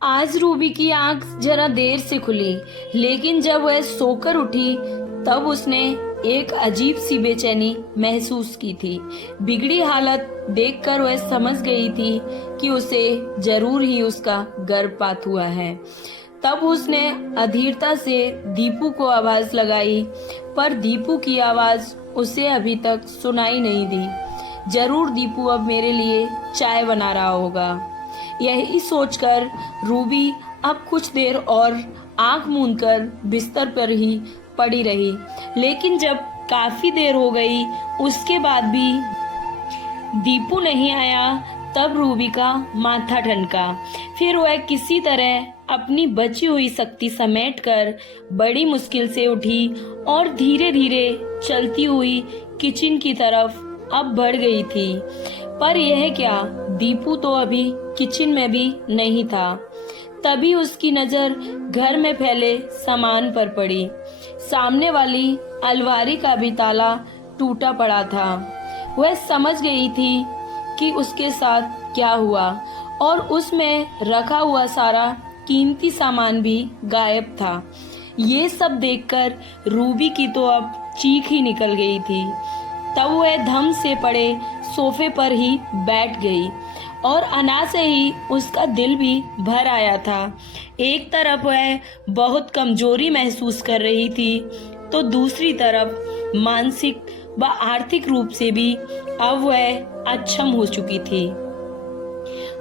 आज रूबी की आंख जरा देर से खुली, लेकिन जब वह सोकर उठी तब उसने एक अजीब सी बेचैनी महसूस की थी। बिगड़ी हालत देखकर वह समझ गई थी कि उसे जरूर ही उसका गर्भपात हुआ है। तब उसने अधीरता से दीपू को आवाज लगाई, पर दीपू की आवाज उसे अभी तक सुनाई नहीं दी। जरूर दीपू अब मेरे लिए चाय बना रहा होगा। यही सोचकर रूबी अब कुछ देर और आंख मूंदकर बिस्तर पर ही पड़ी रही, लेकिन जब काफी देर हो गई उसके बाद भी दीपू नहीं आया तब रूबी का माथा ठनका। फिर वह किसी तरह अपनी बची हुई शक्ति समेटकर बड़ी मुश्किल से उठी और धीरे धीरे चलती हुई किचन की तरफ अब बढ़ गई थी। पर यह क्या, दीपू तो अभी किचन में भी नहीं था। तभी उसकी नजर घर में फैले सामान पर पड़ी। सामने वाली अलमारी का भी ताला टूटा पड़ा था। वह समझ गई थी कि उसके साथ क्या हुआ और उसमें रखा हुआ सारा कीमती सामान भी गायब था। ये सब देखकर रूबी की तो अब चीख ही निकल गई थी। तब वह धम से पड़े सोफे पर ही बैठ गई और अना से ही उसका दिल भी भर आया था। एक तरफ वह बहुत कमजोरी महसूस कर रही थी तो दूसरी तरफ मानसिक व आर्थिक रूप से भी अब वह अक्षम हो चुकी थी।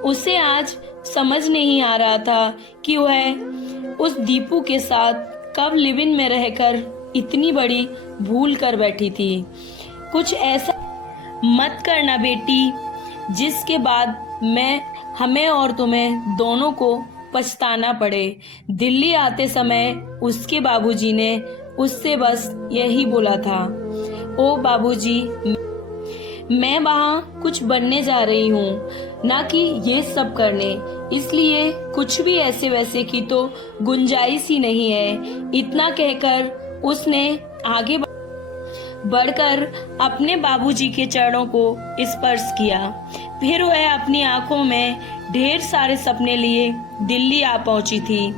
उसे आज समझ नहीं आ रहा था कि वह उस दीपू के साथ कब लिव इन में रहकर इतनी बड़ी भूल कर बैठी थी। कुछ ऐसा मत करना बेटी, जिसके बाद हमें और तुम्हें दोनों को पछताना पड़े। दिल्ली आते समय उसके बाबूजी ने उससे बस यही बोला था। ओ बाबूजी, मैं वहाँ कुछ बनने जा रही हूँ, ना कि ये सब करने, इसलिए कुछ भी ऐसे वैसे की तो गुंजाइश ही नहीं है। इतना कहकर उसने आगे बढ़कर अपने बाबूजी के चरणों को स्पर्श किया। फिर वह अपनी आंखों में ढेर सारे सपने लिए दिल्ली आ पहुंची थी।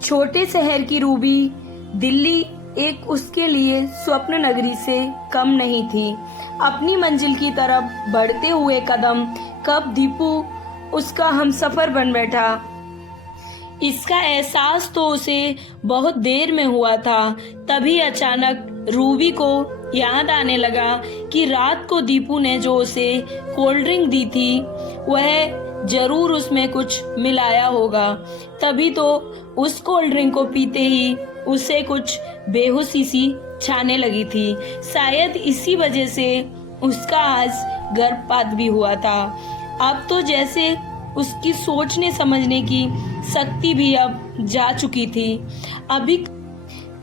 छोटे शहर की रूबी दिल्ली एक उसके लिए स्वप्न नगरी से कम नहीं थी। अपनी मंजिल की तरफ बढ़ते हुए कदम कब दीपू उसका हमसफर बन बैठा, इसका एहसास तो उसे बहुत देर में हुआ था। तभी अचानक रूबी को याद आने लगा कि रात को दीपू ने जो उसे कोल्ड ड्रिंक दी थी वह जरूर उसमें कुछ मिलाया होगा। तभी तो उस कोल्ड ड्रिंक को पीते ही उसे कुछ बेहोशी सी छाने लगी थी। शायद इसी वजह से उसका आज गर्भपात भी हुआ था। अब तो जैसे उसकी सोचने समझने की शक्ति भी अब जा चुकी थी। अभी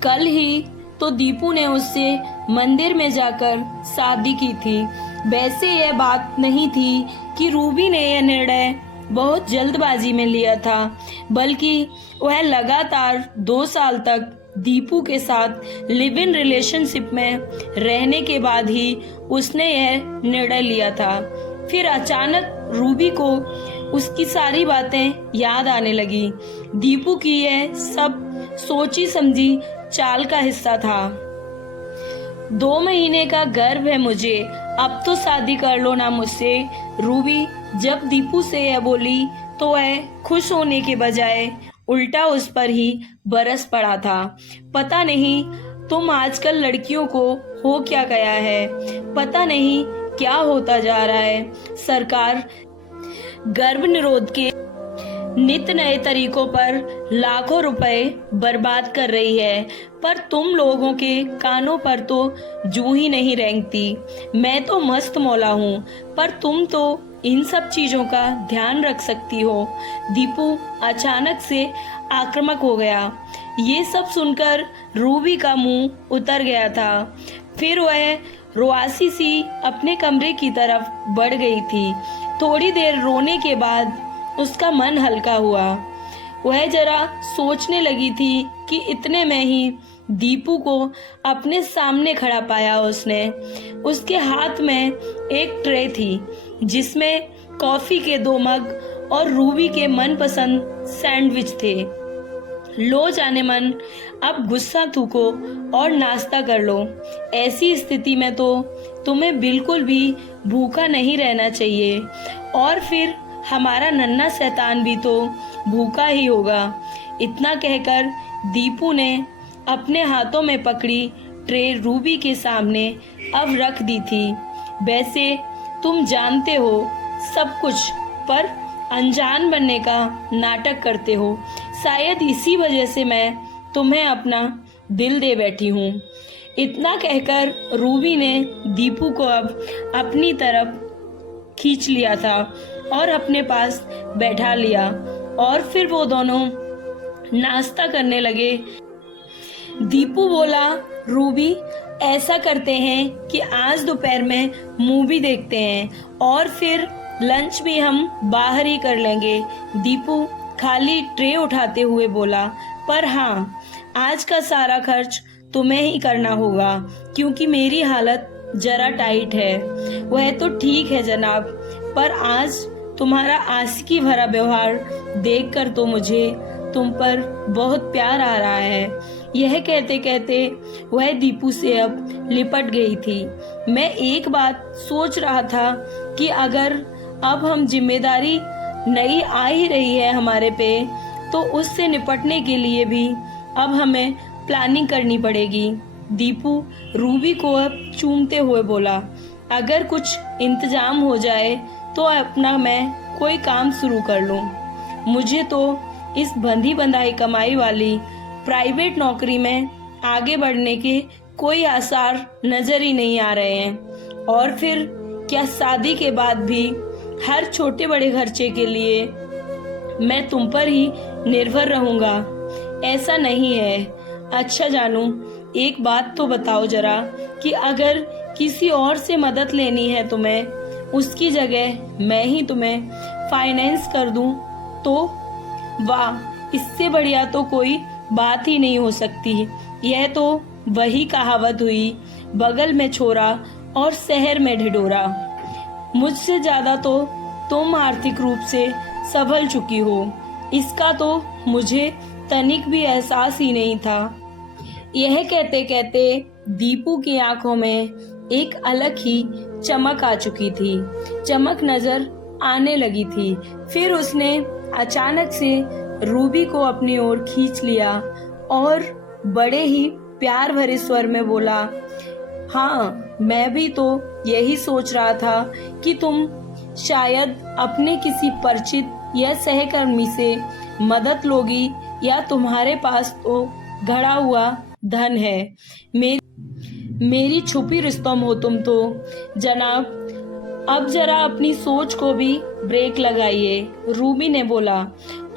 कल ही तो दीपू ने उससे मंदिर में जाकर शादी की थी। वैसे यह बात नहीं थी कि रूबी ने यह निर्णय बहुत जल्दबाजी में लिया था, बल्कि वह लगातार 2 साल तक दीपू के साथ लिव इन रिलेशनशिप में रहने के बाद ही उसने यह निर्णय लिया था। फिर अचानक रूबी को उसकी सारी बातें याद आने लगी। दीपू की यह सब सोची समझी चाल का हिस्सा था। 2 महीने का गर्भ है मुझे, अब तो शादी कर लो ना मुझसे। रूबी जब दीपू से यह बोली तो वह खुश होने के बजाय उल्टा उस पर ही बरस पड़ा था। पता नहीं तुम आजकल लड़कियों को हो क्या गया है, पता नहीं क्या होता जा रहा है। सरकार गर्भ निरोध के नित नए तरीकों पर लाखों रुपए बर्बाद कर रही है, पर तुम लोगों के कानों पर तो जूं ही नहीं रेंगती। मैं तो मस्त मौला हूँ, पर तुम तो इन सब चीजों का ध्यान रख सकती हो। दीपू अचानक से आक्रामक हो गया। ये सब सुनकर रूबी का मुंह उतर गया था। फिर वह रुआसी सी अपने कमरे की तरफ बढ़ गई थी। थोड़ी देर रोने के बाद उसका मन हल्का हुआ। वह जरा सोचने लगी थी कि इतने में ही दीपू को अपने सामने खड़ा पाया उसने। उसके हाथ में एक ट्रे थी जिसमें कॉफी के 2 मग और रूबी के मनपसंद सैंडविच थे। लो जाने मन, अब गुस्सा थूको और नाश्ता कर लो। ऐसी स्थिति में तो तुम्हें बिल्कुल भी भूखा नहीं रहना चाहिए, और फिर हमारा नन्हा शैतान भी तो भूखा ही होगा। इतना कहकर दीपू ने अपने हाथों में पकड़ी ट्रे रूबी के सामने अब रख दी थी। वैसे तुम जानते हो सब कुछ, पर अनजान बनने का नाटक करते हो। शायद इसी वजह से मैं तुम्हें अपना दिल दे बैठी हूँ। इतना कहकर रूबी ने दीपू को अब अपनी तरफ खींच लिया था और अपने पास बैठा लिया, और फिर वो दोनों नाश्ता करने लगे। दीपू बोला, रूबी, ऐसा करते हैं कि आज दोपहर में मूवी देखते हैं और फिर लंच भी हम बाहर ही कर लेंगे। दीपू खाली ट्रे उठाते हुए बोला, पर हाँ, आज का सारा खर्च तुम्हें ही करना होगा क्योंकि मेरी हालत जरा टाइट है। वह तो ठीक है जनाब, पर आज तुम्हारा आशिकी भरा व्यवहार देखकर तो मुझे तुम पर बहुत प्यार आ रहा है। यह कहते कहते वह दीपू से अब लिपट गई थी। मैं एक बात सोच रहा था कि अगर अब हम जिम्मेदारी नई आ ही रही है हमारे पे, तो उससे निपटने के लिए भी अब हमें प्लानिंग करनी पड़ेगी। दीपू रूबी को अब चूमते हुए बोला, अगर कुछ इंतजाम हो जाए तो अपना मैं कोई काम शुरू कर लूं। मुझे तो इस बंधी बंधाई कमाई वाली प्राइवेट नौकरी में आगे बढ़ने के कोई आसार नजर ही नहीं आ रहे हैं। और फिर क्या शादी के बाद भी हर छोटे बड़े खर्चे के लिए मैं तुम पर ही निर्भर रहूंगा? ऐसा नहीं है। अच्छा जानू, एक बात तो बताओ जरा कि अगर किसी और से मदद लेनी है तुम्हें, उसकी जगह मैं ही तुम्हें फाइनेंस कर दूं तो? वाह, इससे बढ़िया तो कोई बात ही नहीं हो सकती। यह तो वही कहावत हुई, बगल में छोरा और शहर में ढिढोरा। मुझसे ज्यादा तो तुम आर्थिक रूप से संभल चुकी हो, इसका तो मुझे तनिक भी एहसास ही नहीं था। यह कहते कहते दीपू की आंखों में एक अलग ही चमक आ चुकी थी। चमक नजर आने लगी थी। फिर उसने अचानक से रूबी को अपनी ओर खींच लिया और बड़े ही प्यार भरे स्वर में बोला, हाँ, मैं भी तो यही सोच रहा था कि तुम शायद अपने किसी परिचित या सहकर्मी से मदद लोगी, या तुम्हारे पास तो गड़ा हुआ धन है। मेरी छुपी रिश्तों हो तुम तो। जनाब, अब जरा अपनी सोच को भी ब्रेक लगाइए, रूबी ने बोला,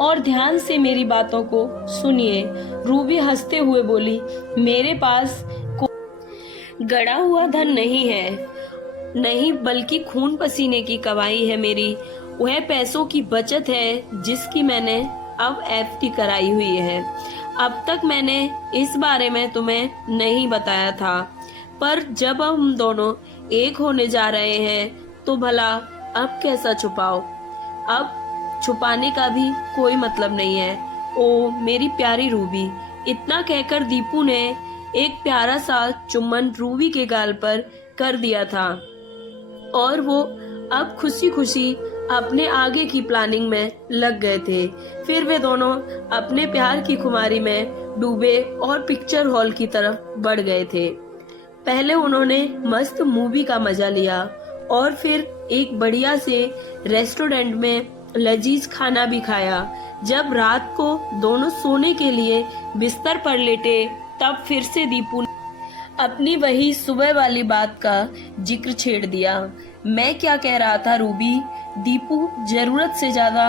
और ध्यान से मेरी बातों को सुनिए। रूबी हंसते हुए बोली, मेरे पास गड़ा हुआ धन नहीं है, नहीं, बल्कि खून पसीने की कमाई है मेरी। वह पैसों की बचत है जिसकी मैंने अब एफडी कराई हुई है। अब तक मैंने इस बारे में तुम्हें नहीं बताया था, पर जब हम दोनों एक होने जा रहे हैं तो भला अब कैसा छुपाओ? अब छुपाने का भी कोई मतलब नहीं है। ओ मेरी प्यारी रूबी। इतना कहकर दीपू ने एक प्यारा सा चुम्बन रूबी के गाल पर कर दिया था, और वो अब खुशी खुशी अपने आगे की प्लानिंग में लग गए थे। फिर वे दोनों अपने प्यार की खुमारी में डूबे और पिक्चर हॉल की तरफ बढ़ गए थे। पहले उन्होंने मस्त मूवी का मजा लिया और फिर एक बढ़िया से रेस्टोरेंट में लजीज खाना भी खाया। जब रात को दोनों सोने के लिए बिस्तर पर लेटे, तब फिर से दीपू ने अपनी वही सुबह वाली बात का जिक्र छेड़ दिया। मैं क्या कह रहा था रूबी? दीपू जरूरत से ज्यादा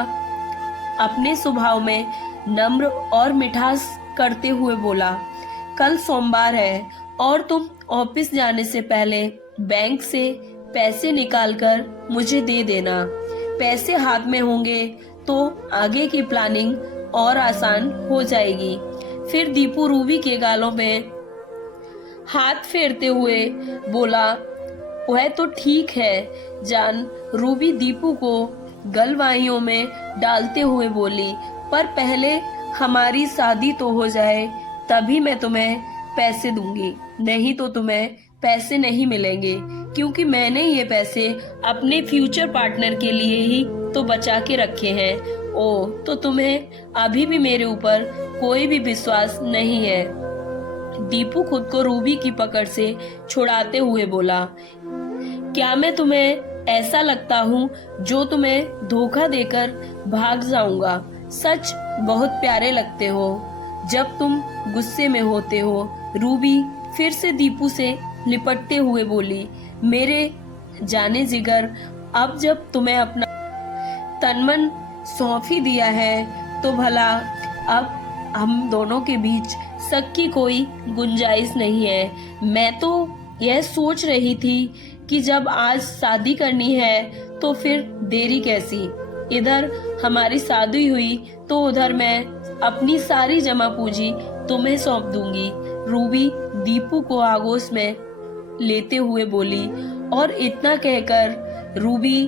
अपने स्वभाव में नम्र और मिठास करते हुए बोला, कल सोमवार है और तुम ऑफिस जाने से पहले बैंक से पैसे निकालकर मुझे दे देना। पैसे हाथ में होंगे तो आगे की प्लानिंग और आसान हो जाएगी। फिर दीपू रूबी के गालों में हाथ फेरते हुए बोला, वह तो ठीक है जान। रूबी दीपू को गलवाइयों में डालते हुए बोली, पर पहले हमारी शादी तो हो जाए, तभी मैं तुम्हें पैसे दूंगी, नहीं तो तुम्हें पैसे नहीं मिलेंगे, क्योंकि मैंने ये पैसे अपने फ्यूचर पार्टनर के लिए ही तो बचा के रखे हैं। ओ, तो तुम्हें अभी भी मेरे ऊपर कोई भी विश्वास नहीं है। दीपू खुद को रूबी की पकड़ से छुड़ाते हुए बोला, क्या मैं तुम्हें ऐसा लगता हूँ जो तुम्हें धोखा देकर भाग जाऊंगा? सच बहुत प्यारे लगते हो जब तुम गुस्से में होते हो। रूबी फिर से दीपू से लिपटते हुए बोली, मेरे जाने जिगर, अब जब तुम्हें अपना तनमन सौंप ही दिया है तो भला अब हम दोनों के बीच शक की कोई गुंजाइश नहीं है। मैं तो यह सोच रही थी कि जब आज शादी करनी है तो फिर देरी कैसी। इधर हमारी शादी हुई तो उधर मैं अपनी सारी जमा पूंजी तुम्हें सौंप दूंगी। रूबी दीपू को आगोश में लेते हुए बोली, और इतना कहकर रूबी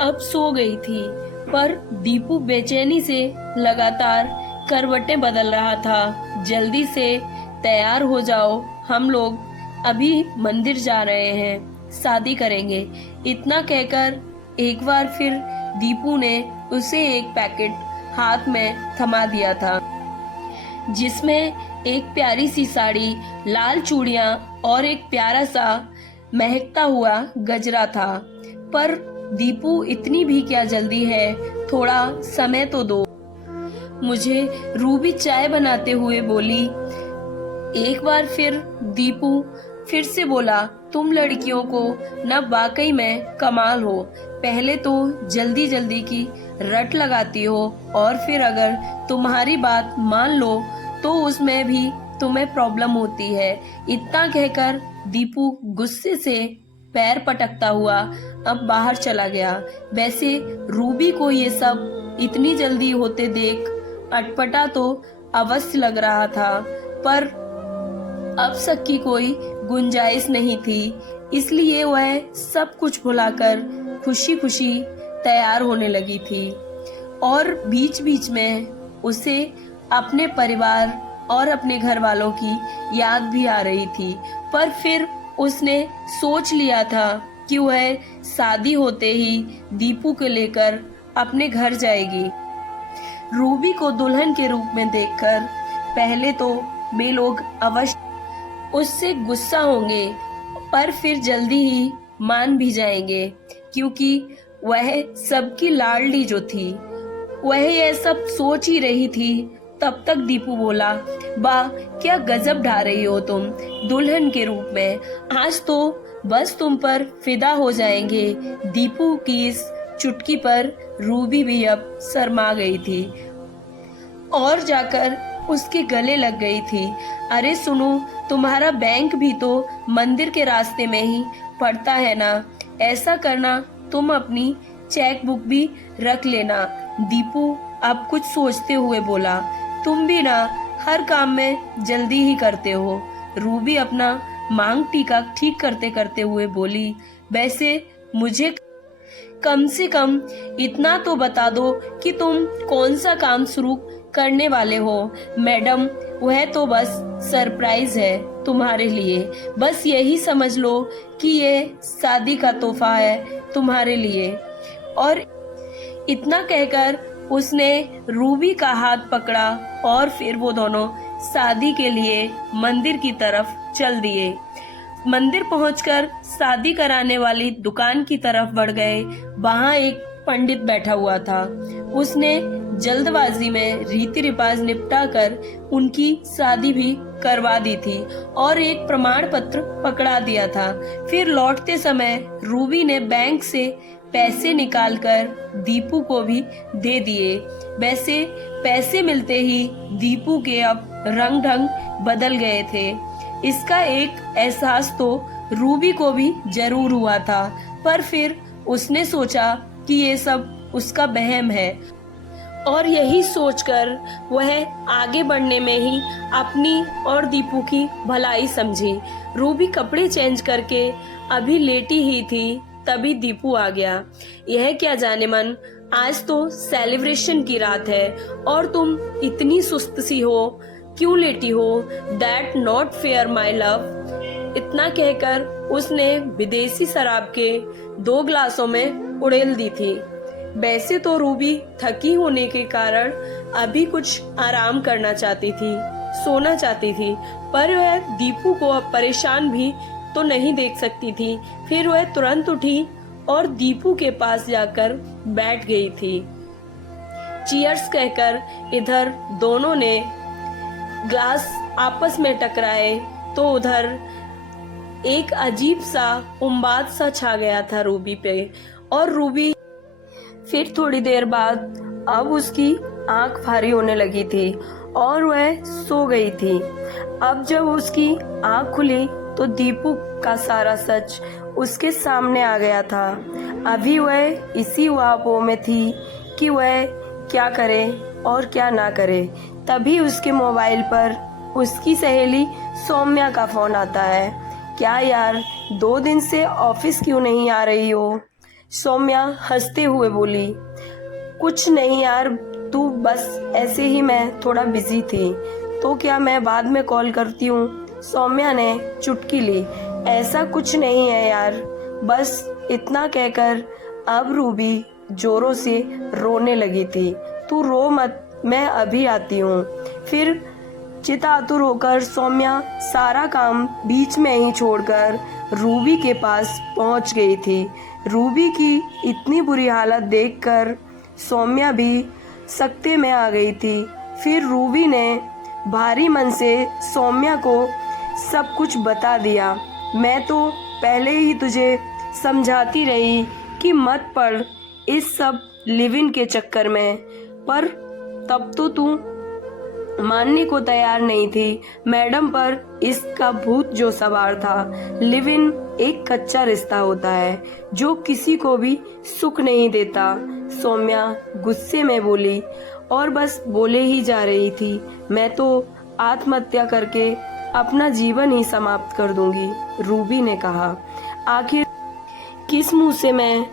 अब सो गई थी, पर दीपू बेचैनी से लगातार करवटें बदल रहा था। जल्दी से तैयार हो जाओ, हम लोग अभी मंदिर जा रहे हैं, शादी करेंगे। इतना कहकर एक बार फिर दीपू ने उसे एक पैकेट हाथ में थमा दिया था, जिसमें एक प्यारी सी साड़ी, लाल चूड़ियां और एक प्यारा सा महकता हुआ गजरा था। पर दीपू, इतनी भी क्या जल्दी है, थोड़ा समय तो दो मुझे, रूबी चाय बनाते हुए बोली। एक बार फिर दीपू फिर से बोला, तुम लड़कियों को न वाकई में कमाल हो। पहले तो जल्दी जल्दी की रट लगाती हो, और फिर अगर तुम्हारी बात मान लो तो उसमें भी तुम्हें प्रॉब्लम होती है। इतना कहकर दीपू गुस्से से पैर पटकता हुआ अब बाहर चला गया। वैसे रूबी को ये सब इतनी जल्दी होते देख अटपटा तो अवश्य लग रहा था, पर अब शक की कोई गुंजाइश नहीं थी, इसलिए वह सब कुछ भुलाकर खुशी खुशी तैयार होने लगी थी। और बीच बीच में उसे अपने परिवार और अपने घर वालों की याद भी आ रही थी, पर फिर उसने सोच लिया था कि वह शादी होते ही दीपू को लेकर अपने घर जाएगी। रूबी को दुल्हन के रूप में देखकर पहले तो वे लोग अवश्य उससे गुस्सा होंगे, पर फिर जल्दी ही मान भी जाएंगे, क्योंकि वह सबकी लाडली जो थी। वह यह सब सोच ही रही थी, तब तक दीपू बोला, वाह क्या गजब ढा रही हो तुम दुल्हन के रूप में, आज तो बस तुम पर फिदा हो जाएंगे। दीपू की इस चुटकी पर रूबी भी अब शर्मा गई थी और जाकर उसके गले लग गई थी। अरे सुनो, तुम्हारा बैंक भी तो मंदिर के रास्ते में ही पड़ता है ना, ऐसा करना तुम अपनी चेक बुक भी रख लेना। दीपू अब कुछ सोचते हुए बोला, तुम भी ना हर काम में जल्दी ही करते हो। रूबी अपना मांग टीका ठीक करते करते हुए बोली, वैसे मुझे कम से कम इतना तो बता दो कि तुम कौन सा काम शुरू करने वाले हो। मैडम, वह तो बस सरप्राइज है तुम्हारे लिए, बस यही समझ लो कि ये शादी का तोहफा है तुम्हारे लिए। और इतना कहकर उसने रूबी का हाथ पकड़ा और फिर वो दोनों शादी के लिए मंदिर की तरफ चल दिए। मंदिर पहुंचकर शादी कराने वाली दुकान की तरफ बढ़ गए। वहां एक पंडित बैठा हुआ था। उसने जल्दबाजी में रीति रिवाज निपटा कर उनकी शादी भी करवा दी थी और एक प्रमाण पत्र पकड़ा दिया था। फिर लौटते समय रूबी ने बैंक से पैसे निकालकर दीपू को भी दे दिए। वैसे पैसे मिलते ही दीपू के अब रंग ढंग बदल गए थे। इसका एक एहसास तो रूबी को भी जरूर हुआ था, पर फिर उसने सोचा कि ये सब उसका वहम है और यही सोचकर वह आगे बढ़ने में ही अपनी और दीपू की भलाई समझी। रूबी कपड़े चेंज करके अभी लेटी ही थी, तभी दीपू आ गया। यह क्या जाने मन आज तो सेलिब्रेशन की रात है और तुम इतनी सुस्त सी हो, क्यों लेटी हो? That not fair my love. इतना कहकर उसने विदेशी शराब के 2 ग्लासों में उड़ेल दी थी। वैसे तो रूबी थकी होने के कारण अभी कुछ आराम करना चाहती थी, सोना चाहती थी, पर वह दीपू को अब परेशान भी तो नहीं देख सकती थी। फिर वह तुरंत उठी और दीपू के पास जाकर बैठ गई थी। चीयर्स कहकर इधर दोनों ने ग्लास आपस में टकराए तो उधर एक अजीब सा उम्बाद सा छा गया था रूबी पे। और रूबी फिर थोड़ी देर बाद अब उसकी आंख भारी होने लगी थी और वह सो गई थी। अब जब उसकी आंख खुली तो दीपू का सारा सच उसके सामने आ गया था। अभी वह इसी ख्वाबों में थी कि वह क्या करे और क्या ना करे। तभी उसके मोबाइल पर उसकी सहेली सौम्या का फोन आता है। क्या यार, 2 दिन से ऑफिस क्यों नहीं आ रही हो? सौम्या हंसते हुए बोली, कुछ नहीं यार, तू बस ऐसे ही, मैं थोड़ा बिजी थी। तो क्या मैं बाद में कॉल करती हूँ? सौम्या ने चुटकी ली। ऐसा कुछ नहीं है यार, बस इतना कहकर अब रूबी जोरों से रोने लगी थी। तू रो मत, मैं अभी आती हूँ। फिर चितातुर होकर सौम्या सारा काम बीच में ही छोड़कर रूबी के पास पहुंच गई थी। रूबी की इतनी बुरी हालत देखकर सौम्या भी सकते में आ गई थी। फिर रूबी ने भारी मन से सौम्या को सब कुछ बता दिया। मैं तो पहले ही तुझे समझाती रही कि मत पड़ इस सब लिव इन के चक्कर में, पर तब तो तू मानने को तैयार नहीं थी। मैडम पर इसका भूत जो सवार था। लिव इन एक कच्चा रिश्ता होता है जो किसी को भी सुख नहीं देता। सौम्या गुस्से में बोली और बस बोले ही जा रही थी। मैं तो आत्महत्या करके अपना जीवन ही समाप्त कर दूंगी, रूबी ने कहा। आखिर किस मुंह से मैं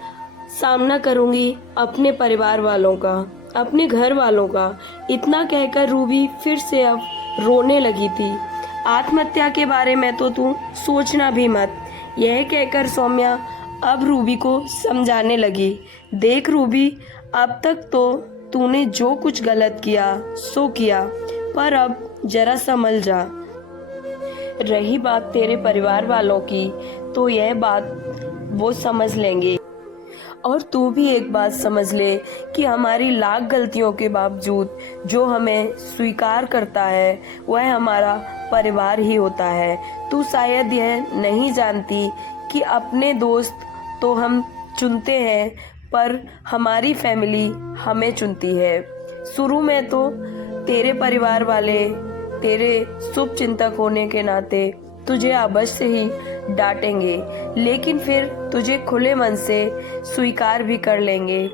सामना करूंगी अपने परिवार वालों का, अपने घर वालों का? इतना कहकर रूबी फिर से अब रोने लगी थी। आत्महत्या के बारे में तो तू सोचना भी मत, यह कहकर सौम्या अब रूबी को समझाने लगी। देख रूबी, अब तक तो तूने जो कुछ गलत किया सो किया, पर अब जरा संभल जा। रही बात तेरे परिवार वालों की, तो यह बात वो समझ लेंगे। और तू भी एक बात समझ ले कि हमारी लाख गलतियों के बावजूद जो हमें स्वीकार करता है वह हमारा परिवार ही होता है। तू शायद यह नहीं जानती कि अपने दोस्त तो हम चुनते हैं, पर हमारी फैमिली हमें चुनती है। शुरू में तो तेरे परिवार वाले तेरे शुभ चिंतक होने के नाते तुझे अवश्य ही डांटेंगे, लेकिन फिर तुझे खुले मन से स्वीकार भी कर लेंगे।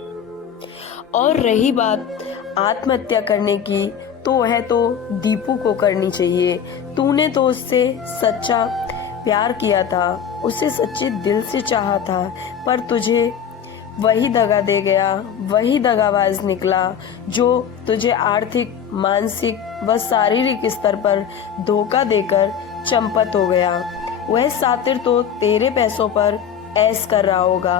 और रही बात आत्महत्या करने की, तो वह तो दीपू को करनी चाहिए। तूने तो उससे सच्चा प्यार किया था, उसे सच्चे दिल से चाहा था, पर तुझे वही दगा दे गया, वही दगाबाज निकला जो तुझे आर्थिक, मानसिक व शारीरिक स्तर पर धोखा देकर चंपत हो गया। वह सातिर तो तेरे पैसों पर ऐश कर रहा होगा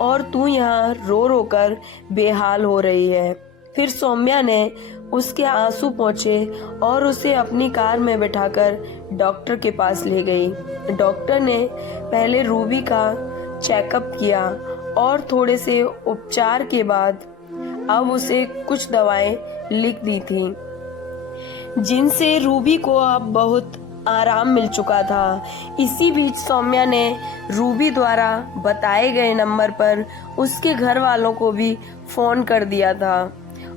और तू यहाँ रो रो कर बेहाल हो रही है। फिर सौम्या ने उसके आंसू पोंछे और उसे अपनी कार में बिठाकर डॉक्टर के पास ले गई। डॉक्टर ने पहले रूबी का चेकअप किया और थोड़े से उपचार के बाद अब उसे कुछ दवाएं लिख दी थी, जिनसे रूबी को अब बहुत आराम मिल चुका था। इसी बीच सौम्या ने रूबी द्वारा बताए गए नंबर पर उसके घर वालों को भी फोन कर दिया था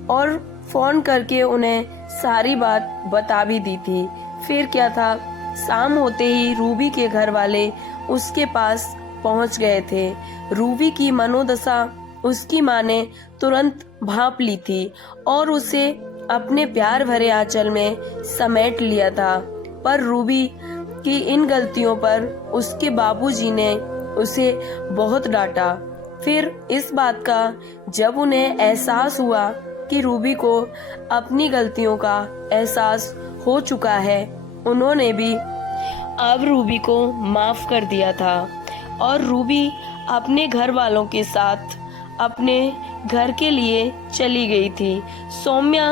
और फोन करके उन्हें सारी बात बता भी दी थी। फिर क्या था, शाम होते ही रूबी के घर वाले उसके पास पहुंच गए थे। रूबी की मनोदशा उसकी माँ ने तुरंत भांप ली थी और उसे अपने प्यार भरे आंचल में समेट लिया था। पर रूबी की इन गलतियों पर उसके बाबूजी ने उसे बहुत डांटा। फिर इस बात का जब उन्हें एहसास हुआ कि रूबी को अपनी गलतियों का एहसास हो चुका है, उन्होंने भी अब रूबी को माफ कर दिया था और रूबी अपने घर वालों के साथ अपने घर के लिए चली गई थी। सौम्या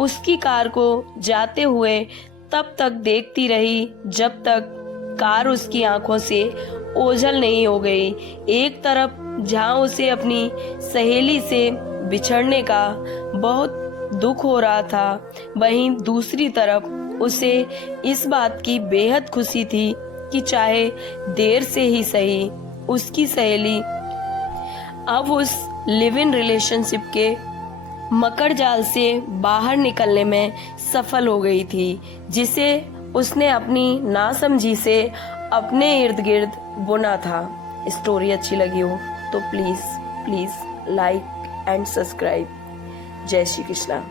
उसकी कार को जाते हुए तब तक देखती रही जब तक कार उसकी आंखों से ओझल नहीं हो गई। एक तरफ जहां उसे अपनी सहेली से बिछड़ने का बहुत दुख हो रहा था, वहीं दूसरी तरफ उसे इस बात की बेहद खुशी थी कि चाहे देर से ही सही उसकी सहेली अब उस लिव इन रिलेशनशिप के मकड़ जाल से बाहर निकलने में सफल हो गई थी, जिसे उसने अपनी नासमझी से अपने इर्द गिर्द बुना था। स्टोरी अच्छी लगी हो तो प्लीज लाइक एंड सब्सक्राइब। जय श्री कृष्णा।